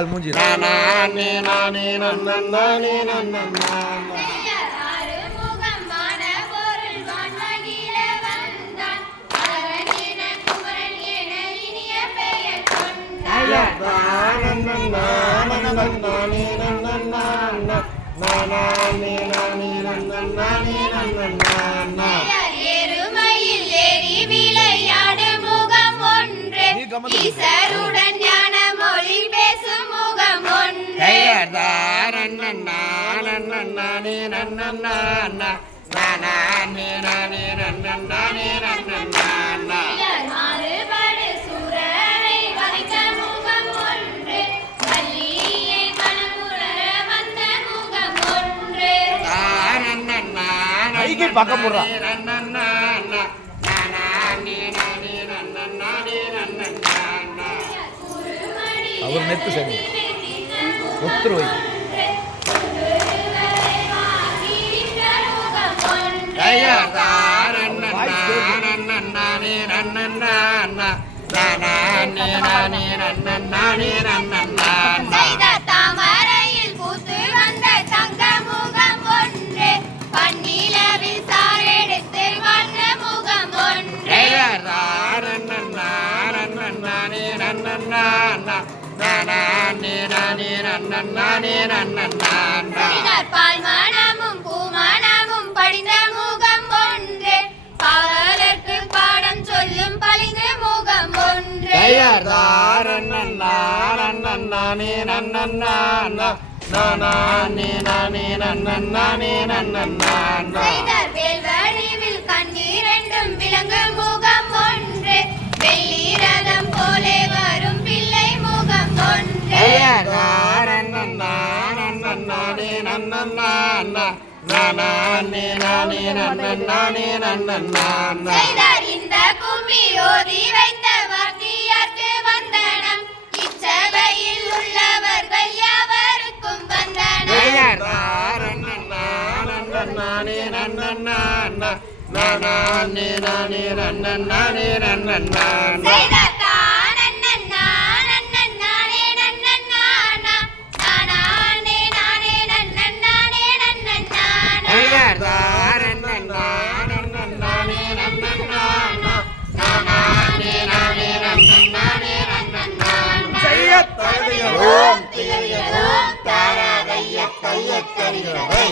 அது மூஞ்சி நானே நானே நன்னே நன்னா எருமையில் ஏறி விளையாடு முகம் ஒன்று ஈசருடன் ஞான மொழி பேசும் முகம் ஒன்று மாறுபடு சூரரை வதைக்க முகம் ஒன்று வள்ளியை மனமுணர வந்த முகம் ஒன்று பக்கம் போடுறா அவர் நெத்து சரி ஒத்துருவை தாமரையில் பூத்து வந்த தங்க முகம் ஒன்று பன்னிலவில் சாரெடுத்து வாழ்ந்த முகம் ஒன்று பால் மனமும் பூமணமும் படிந்த முகம் ஒன்று பாவலர்க்கு பாடம் சொல்லும் பளிங்கு முகம் ஒன்று வேல் வடிவில் கண்ணீரெண்டும் விலங்கு முகம் ஒன்று வெள்ளி ரதம் போலே வரும் பிள்ளை முகம் ஒன்று இந்த கும்மி ஓதி வைத்த வார்த்தையார்க்கு வந்தனம் இச்சபையில் உள்ளவர்கள் யாவருக்கும் வந்தனம் ஓம் திகழ்கிறோம் தாராதைய கையத்தறிகிறவை